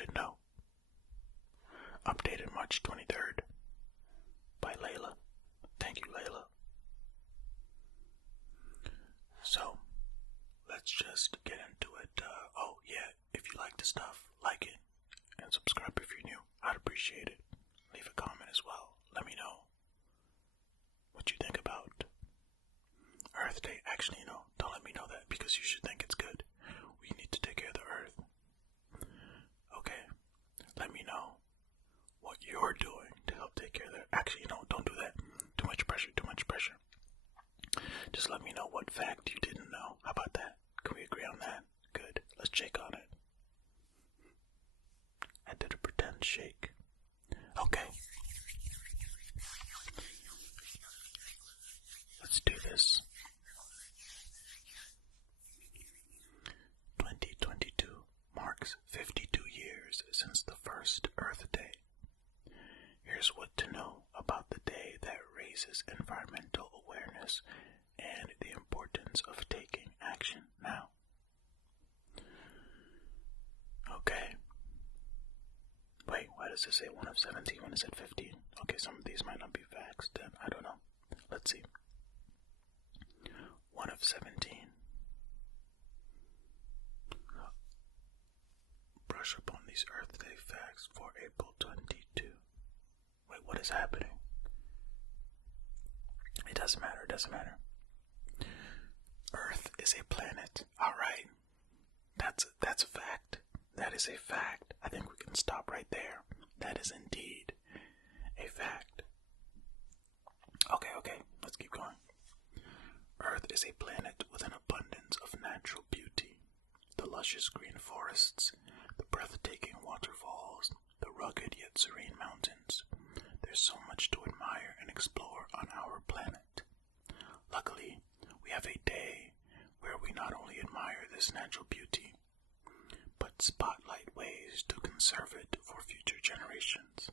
should know. Updated March 23rd by Layla. Thank you, Layla. So, let's just get into it. If you like the stuff, like it, and subscribe if you're new. I'd appreciate it. Leave a comment as well. Let me know what you think about Earth Day. Actually, don't let me know that, because you should think it's good. We need to take care of the Earth. Okay, let me know what you're doing to help take care of the Earth. Actually, don't do that. Too much pressure. Just let me know what fact you didn't know. How about that? Can we agree on that? Good. Let's shake on it. I did a pretend shake. Okay. Let's do this. 2022 marks 52 years since the first Earth Day. Here's what to know about the day that raises environmental awareness and the importance of taking action now. Okay. Wait, why does it say 1 of 17 when it said 15? Okay, some of these might not be facts then. I don't know. Let's see. 1 of 17. Brush up on these Earth Day facts for April 22. Wait, what is happening? It doesn't matter. Earth is a planet. Alright. That's a fact. That is a fact. I think we can stop right there. That is indeed a fact. Okay. Let's keep going. Earth is a planet with an abundance of natural beauty. The luscious green forests, the breathtaking waterfalls, the rugged yet serene mountains. There's so much to admire and explore on our planet. Luckily, we have a day where we not only admire this natural beauty, but spotlight ways to conserve it for future generations.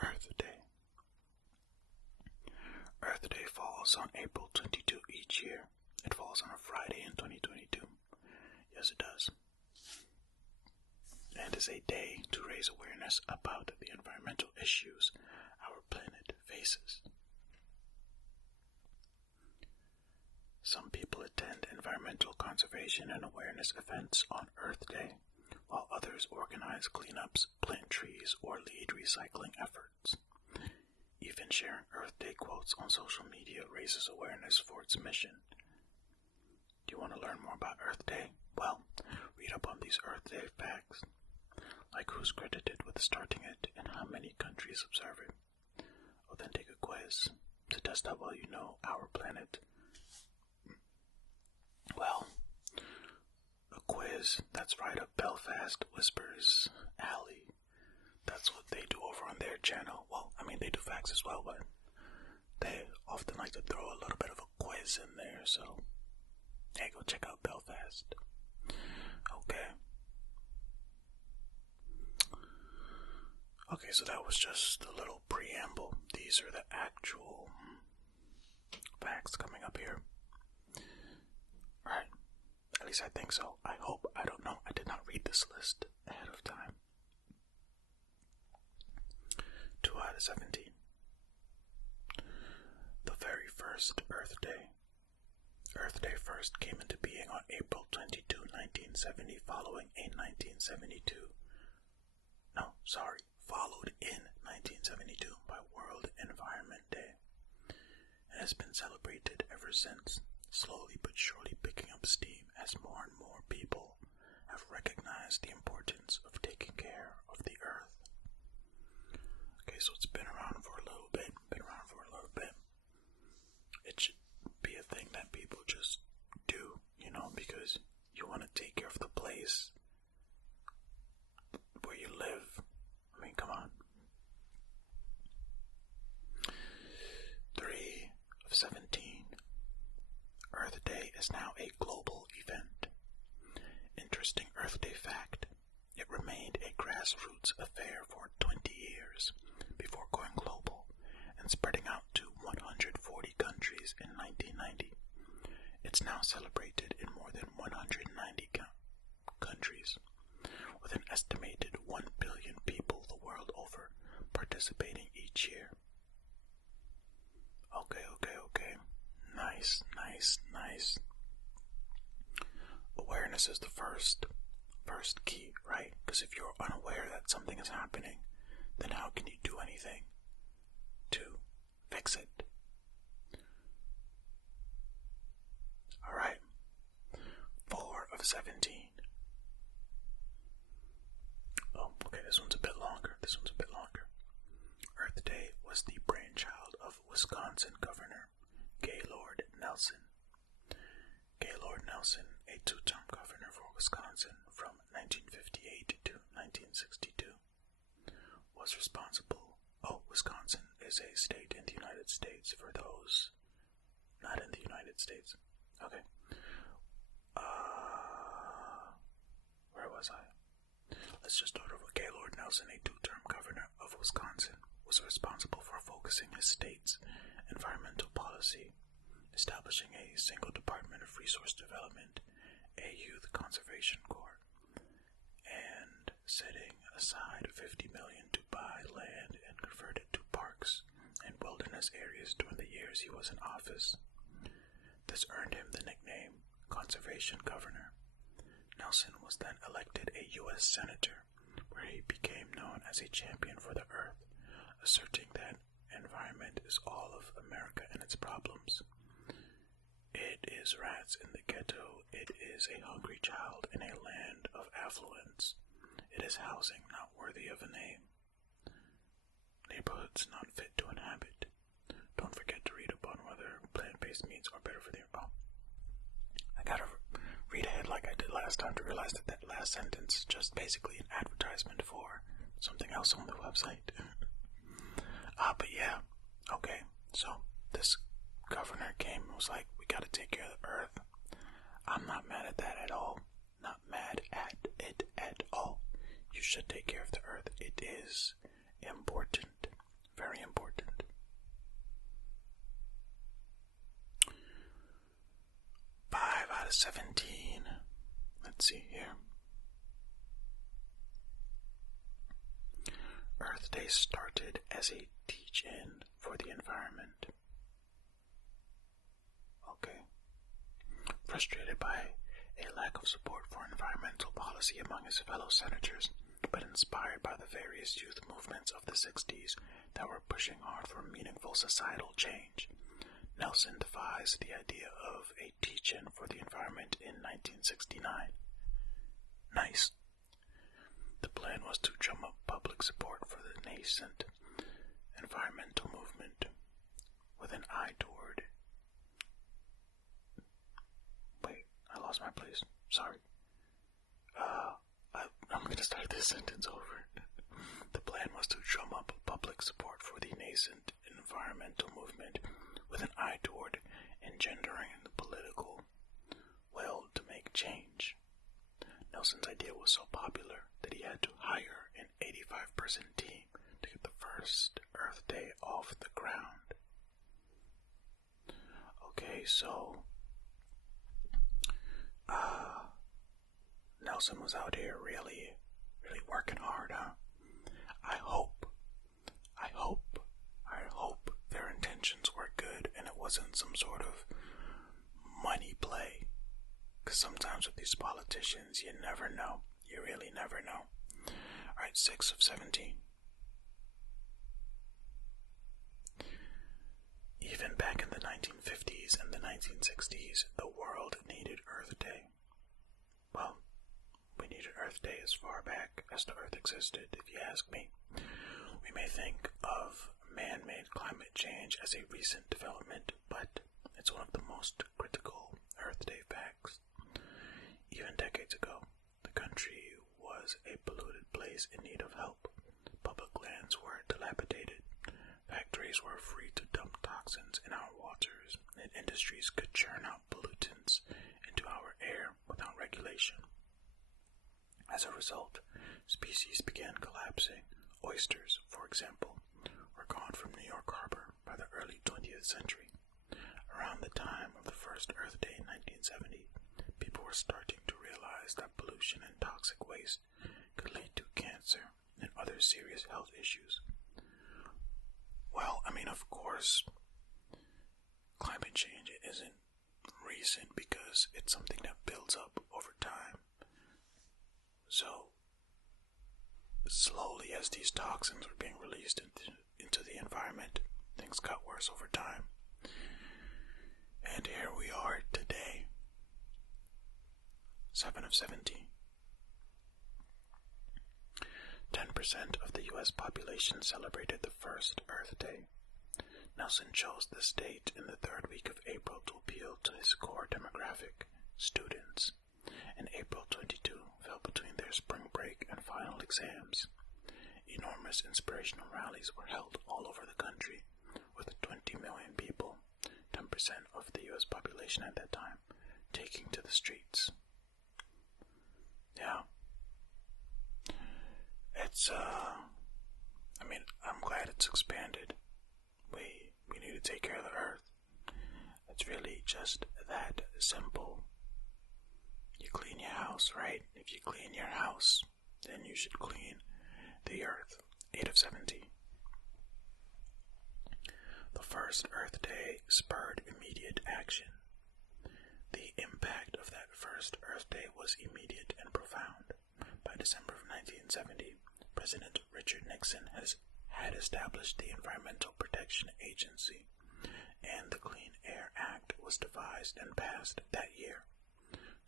Earth Day. Earth Day falls on April 22 each year. It falls on a Friday in 2022. Yes, it does. And is a day to raise awareness about the environmental issues our planet faces. Some people attend environmental conservation and awareness events on Earth Day, while others organize cleanups, plant trees, or lead recycling efforts. Even sharing Earth Day quotes on social media raises awareness for its mission. Do you want to learn more about Earth Day? Well, read up on these Earth Day facts, like who's credited with starting it and how many countries observe it. Or then take a quiz to test how well you know our planet. Well, a quiz that's right up Belfast Whispers alley. That's what they do over on their channel. Well, they do facts as well, but they often like to throw a little bit of a quiz in there, so hey, go check out Belfast. Okay, so that was just a little preamble. These are the actual facts coming up here. Alright, at least I think so. I hope. I don't know. I did not read this list ahead of time. 2 out of 17. The very first Earth Day. Earth Day first came into being on April 22, 1970, followed in 1972 by World Environment Day, and has been celebrated ever since, slowly but surely picking up steam as more and more people have recognized the importance of taking care of the Earth. Okay, so it's been around for a little bit. It should be a thing that people just do, because you want to take care of the place where you live. Come on. 3 of 17. Earth Day is now a global event. Interesting Earth Day fact. It remained a grassroots affair for 20 years before going global and spreading out to 140 countries in 1990. It's now celebrated in more than 190 countries, with an estimated 1 aware that something is happening, then how can you do anything to fix it? Alright. 4 of 17. Oh, okay, this one's a bit longer. Earth Day was the brainchild of Wisconsin Governor Gaylord Nelson. Gaylord Nelson, a two-term governor for Wisconsin from 1958 to 1962, was responsible. Oh, Wisconsin is a state in the United States for those not in the United States. Okay. Where was I? Let's just start over. Gaylord Nelson, a two-term governor of Wisconsin, was responsible for focusing his state's environmental policy, establishing a single Department of Resource Development, a youth conservation corps, and setting aside $50 million to buy land and convert it to parks and wilderness areas during the years he was in office. This earned him the nickname Conservation Governor. Nelson was then elected a U.S. Senator, where he became known as a champion for the earth, asserting that environment is all of America and its problems. It is rats in the ghetto. It is a hungry child in a land of affluence. It is housing not worthy of a name. Neighborhoods not fit to inhabit. Don't forget to read up on whether plant-based meats are better for the environment. I gotta read ahead like I did last time to realize that that last sentence is just basically an advertisement for something else on the website. But yeah, okay, so this governor came and was like, we gotta take care of the earth. I'm not mad at that at all. Not mad at it at all. You should take care of the earth. It is important. Very important. 5 out of 17. Let's see here. Earth Day started as a teach-in for the environment. Okay. Frustrated by a lack of support for environmental policy among his fellow senators, but inspired by the various youth movements of the 60s that were pushing hard for meaningful societal change, Nelson devised the idea of a teach-in for the environment in 1969. Nice. The plan was to drum up public support for the nascent environmental movement with an eye toward... Wait, I lost my place. Sorry. I'm going to start this sentence over. The plan was to drum up public support for the nascent environmental movement with an eye toward engendering the political will to make change. Nelson's idea was so popular that he had to hire an 85-person team to get the first Earth Day off the ground. Okay, so Nelson was out here really working hard, huh? I hope their intentions were good and it wasn't some sort of money play. Because sometimes with these politicians, you never know. You really never know. Alright, 6 of 17. Even back in the 1950s and the 1960s, the world needed Earth Day. Well, we needed Earth Day as far back as the Earth existed, if you ask me. We may think of man-made climate change as a recent development, but it's one of the most critical Earth Day facts. Even decades ago, the country was a polluted place in need of help. Public lands were dilapidated. Factories were free to dump toxins in our waters, and industries could churn out pollutants into our air without regulation. As a result, species began collapsing. Oysters, for example, were gone from New York Harbor by the early 20th century. Around the time of the first Earth Day in 1970, people were starting to realize that pollution and toxic waste could lead to cancer and other serious health issues. Well, of course, climate change isn't recent because it's something that builds up over time. So, as these toxins were being released into the environment, things got worse over time. And here we are today, 7 of 17. 10% of the U.S. population celebrated the first Earth Day. Nelson chose this date in the third week of April to appeal to his core demographic, students. And April 22 fell between their spring break and final exams. Enormous inspirational rallies were held all over the country, with 20 million people, 10% of the U.S. population at that time, taking to the streets. Yeah. I'm glad it's expanded. We need to take care of the earth. It's really just that simple. You clean your house, right? If you clean your house, then you should clean the earth. 8 of 17. The first Earth Day spurred immediate action. The impact of that first Earth Day was immediate and profound. By December of 1970, President Richard Nixon had established the Environmental Protection Agency, and the Clean Air Act was devised and passed that year.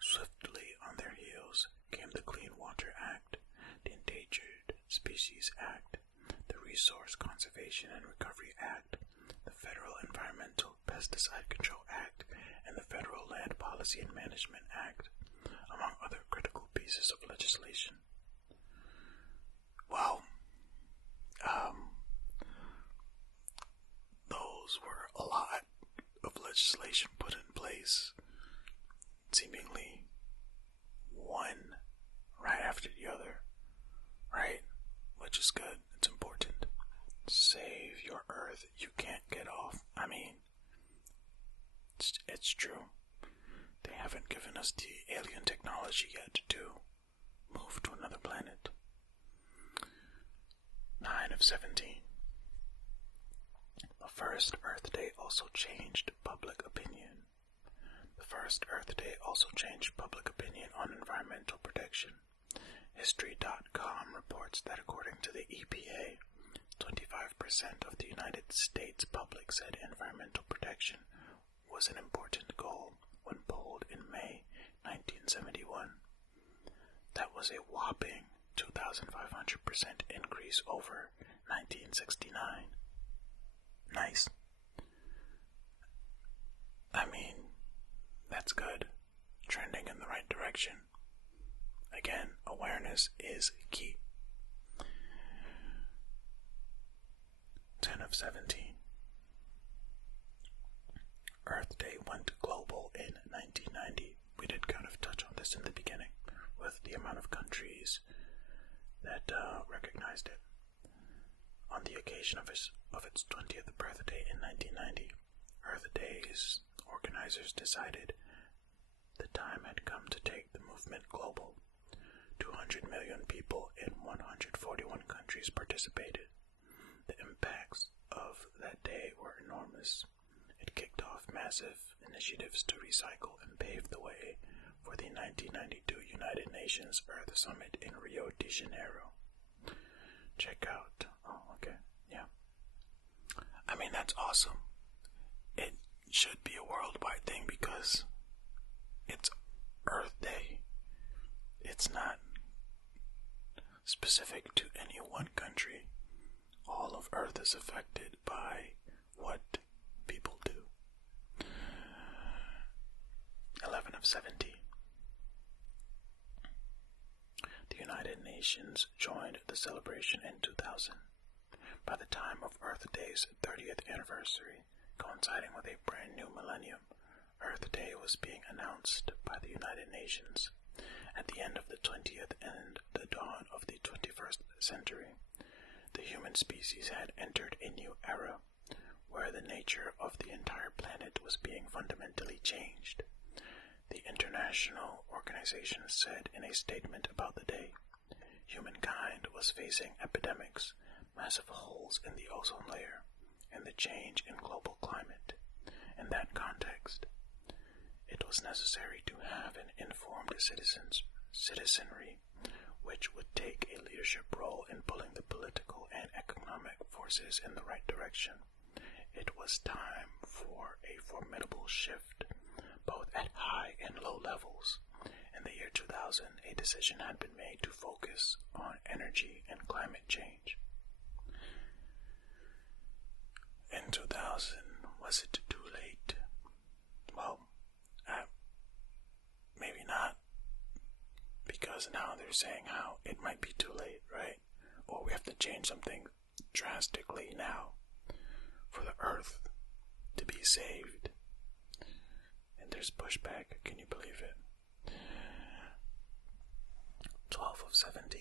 Swiftly on their heels came the Clean Water Act, the Endangered Species Act, the Resource Conservation and Recovery Act, the Federal Environmental Pesticide Control Act, and the Federal Land Policy and Management Act, among other critical pieces of legislation. Well, those were a lot of legislation put in place, seemingly one right after the other, right? Which is good. It's important. Save your earth. You can't get off. It's true. They haven't given us the alien technology yet to move to another planet. 9 of 17. The first Earth Day also changed public opinion. The first Earth Day also changed public opinion on environmental protection. History.com reports that according to the EPA, 25% of the United States public said environmental protection was an important goal when polled in May 1971. That was a whopping 2,500% increase over 1969. Nice. That's good. Trending in the right direction. Again, awareness is key. 10 of 17. Earth Day went global in 1990. We did kind of touch on this in the beginning with the amount of countries that recognized it. On the occasion of its 20th birthday in 1990, Earth Day's organizers decided the time had come to take the movement global. 200 million people in 141 countries participated. The impacts of that day were enormous. It kicked off massive initiatives to recycle and paved the way for the 1992 United Nations Earth Summit in Rio de Janeiro. Check out. Oh, okay. Yeah. That's awesome. It should be a worldwide thing because it's Earth Day. It's not specific to any one country. All of Earth is affected by what people do. 11 of 17. The United Nations joined the celebration in 2000. By the time of Earth Day's 30th anniversary, coinciding with a brand new millennium, Earth Day was being announced by the United Nations. At the end of the 20th and the dawn of the 21st century, the human species had entered a new era, where the nature of the entire planet was being fundamentally changed. The International Organization said in a statement about the day, humankind was facing epidemics, massive holes in the ozone layer, and the change in global climate. In that context, it was necessary to have an informed citizenry which would take a leadership role in pulling the forces in the right direction. It was time for a formidable shift, both at high and low levels. In the year 2000, a decision had been made to focus on energy and climate change. In 2000, was it too late? Well, maybe not, because now they're saying how it might be too late, right? Or we have to change something drastically now for the Earth to be saved. And there's pushback, can you believe it? 12 of 17.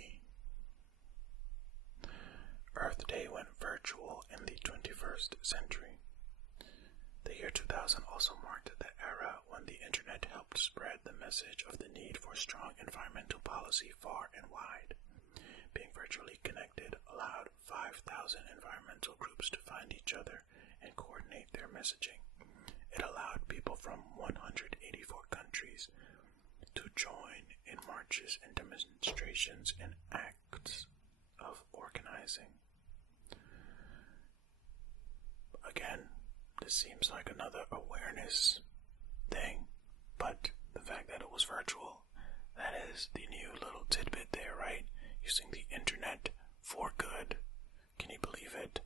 Earth Day went virtual in the 21st century. The year 2000 also marked the era when the internet helped spread the message of the need for strong environmental policy far and wide. Being virtually connected allowed 5,000 environmental groups to find each other and coordinate their messaging. It allowed people from 184 countries to join in marches and demonstrations and acts of organizing. Again, this seems like another awareness thing, but the fact that it was virtual, that is the new little tidbit there, right? Using the internet for good. Can you believe it?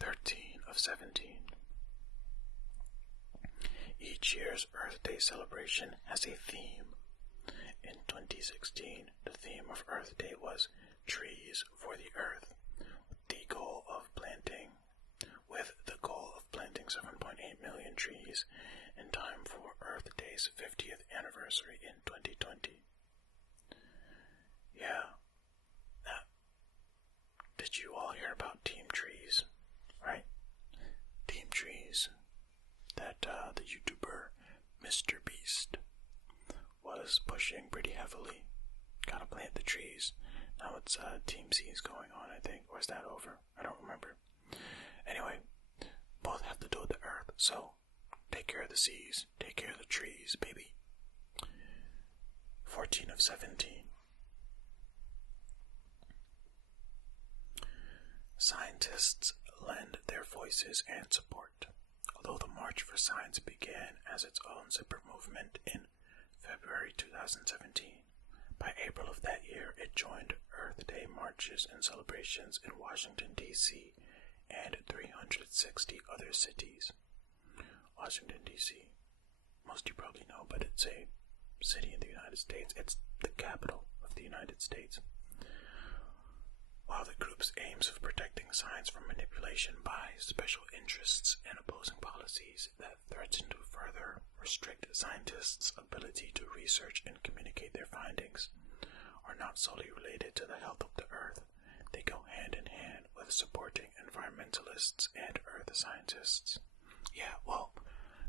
13 of 17. Each year's Earth Day celebration has a theme. In 2016, the theme of Earth Day was Trees for the Earth, with the goal of planting 7.8 million trees in time for Earth Day's 50th anniversary in 2020. Yeah. Now, did you all hear about Team Trees? Right? Team Trees. That the YouTuber Mr. Beast was pushing pretty heavily. Gotta plant the trees. Now it's Team C's going on, I think. Or is that over? I don't remember. Anyway, both have to do with the earth, so take care of the seas, take care of the trees, baby. 14 of 17. Scientists lend their voices and support. Although the March for Science began as its own separate movement in February 2017, by April of that year it joined Earth Day marches and celebrations in Washington, D.C., and 360 other cities. Washington, D.C., most you probably know, but it's a city in the United States. It's the capital of the United States. While the group's aims of protecting science from manipulation by special interests and opposing policies that threaten to further restrict scientists' ability to research and communicate their findings are not solely related to the health of the Earth, they go hand in hand with supporting environmentalists and earth scientists. Yeah, well,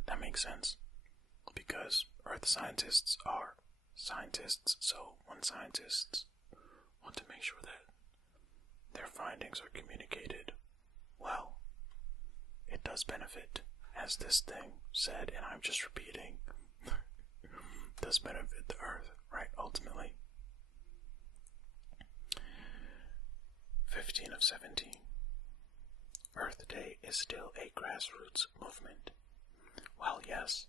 that makes sense, because earth scientists are scientists, so when scientists want to make sure that their findings are communicated well, it does benefit, as this thing said, and I'm just repeating, does benefit the earth, right, ultimately. 15 of 17. Earth Day is still a grassroots movement. While yes,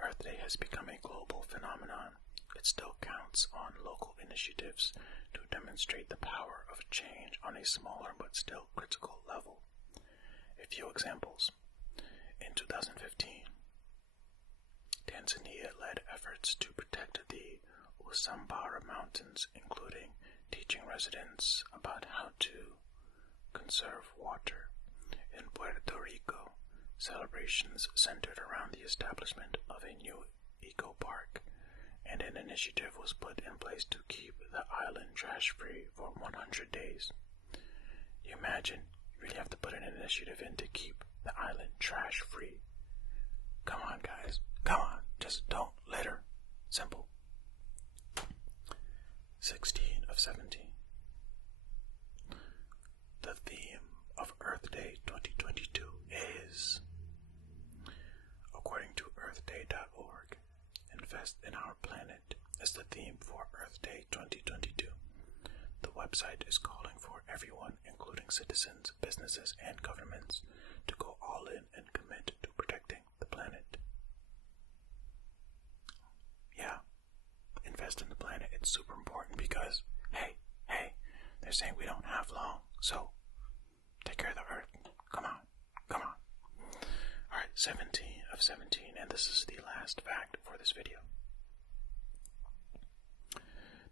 Earth Day has become a global phenomenon, it still counts on local initiatives to demonstrate the power of change on a smaller but still critical level. A few examples. In 2015, Tanzania led efforts to protect the Usambara Mountains, including teaching residents about how to conserve water. In Puerto Rico, celebrations centered around the establishment of a new eco park, and an initiative was put in place to keep the island trash-free for 100 days. You imagine, you really have to put an initiative in to keep the island trash-free. Come on, guys. Come on. Just don't litter. Simple. 16 of 17. The theme of Earth Day 2022 is, according to earthday.org, Invest in Our Planet is the theme for Earth Day 2022. The website is calling for everyone, including citizens, businesses, and governments, to go all in and commit to protecting the planet. Yeah, invest in the planet. It's super important because, hey, they're saying we don't have long, so take care of the earth. Come on. Alright, 17 of 17, and this is the last fact for this video.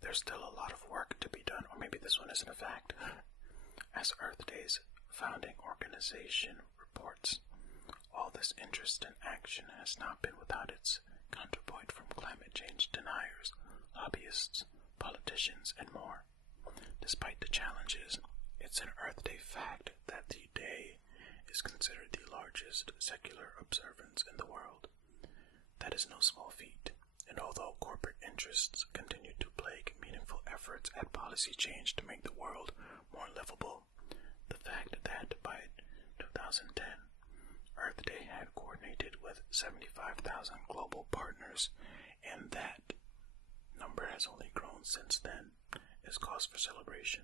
There's still a lot of work to be done, or maybe this one isn't a fact. As Earth Day's founding organization reports, all this interest and action has not been without its counterpoint from climate change deniers, lobbyists, politicians, and more. Despite the challenges, it's an Earth Day fact that the day is considered the largest secular observance in the world. That is no small feat, and although corporate interests continue to plague meaningful efforts at policy change to make the world more livable, the fact that by 2010, Earth Day had coordinated with 75,000 global partners, and that number has only grown since then, is cause for celebration.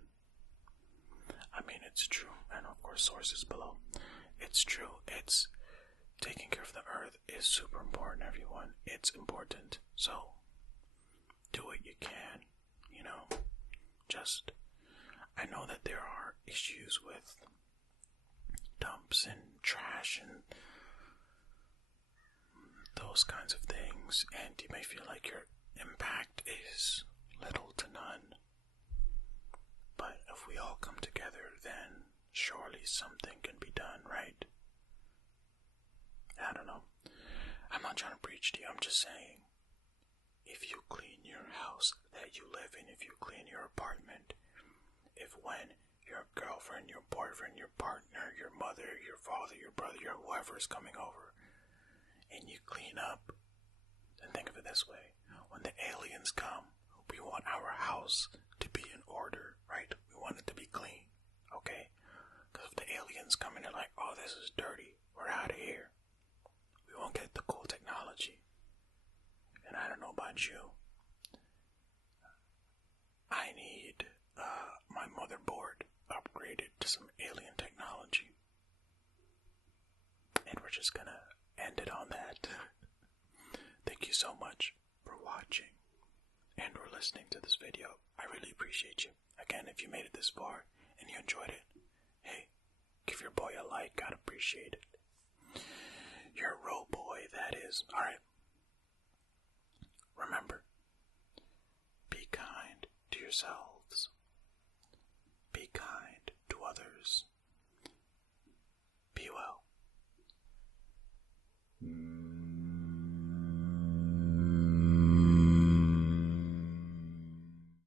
I mean, it's true, and of course, sources below. It's true, it's taking care of the earth is super important, everyone. It's important, so do what you can, I know that there are issues with dumps and trash and those kinds of things, and you may feel like your impact is little to none. But if we all come together, then surely something can be done, right? I don't know. I'm not trying to preach to you, I'm just saying, if you clean your house that you live in, if you clean your apartment, if when your girlfriend, your boyfriend, your partner, your mother, your father, your brother, your whoever is coming over, and you clean up, then think of it this way. When the aliens come, we want our house to be in order, right? We want it to be clean, okay? Because if the aliens come and they're like, oh, this is dirty, we're out of here, we won't get the cool technology. And I don't know about you, I need my motherboard upgraded to some alien technology. And we're just gonna end it on that. Thank you so much for watching and or listening to this video. I really appreciate you. Again, if you made it this far and you enjoyed it, hey, give your boy a like. I'd appreciate it. You're a real boy, that is. Alright. Remember, be kind to yourself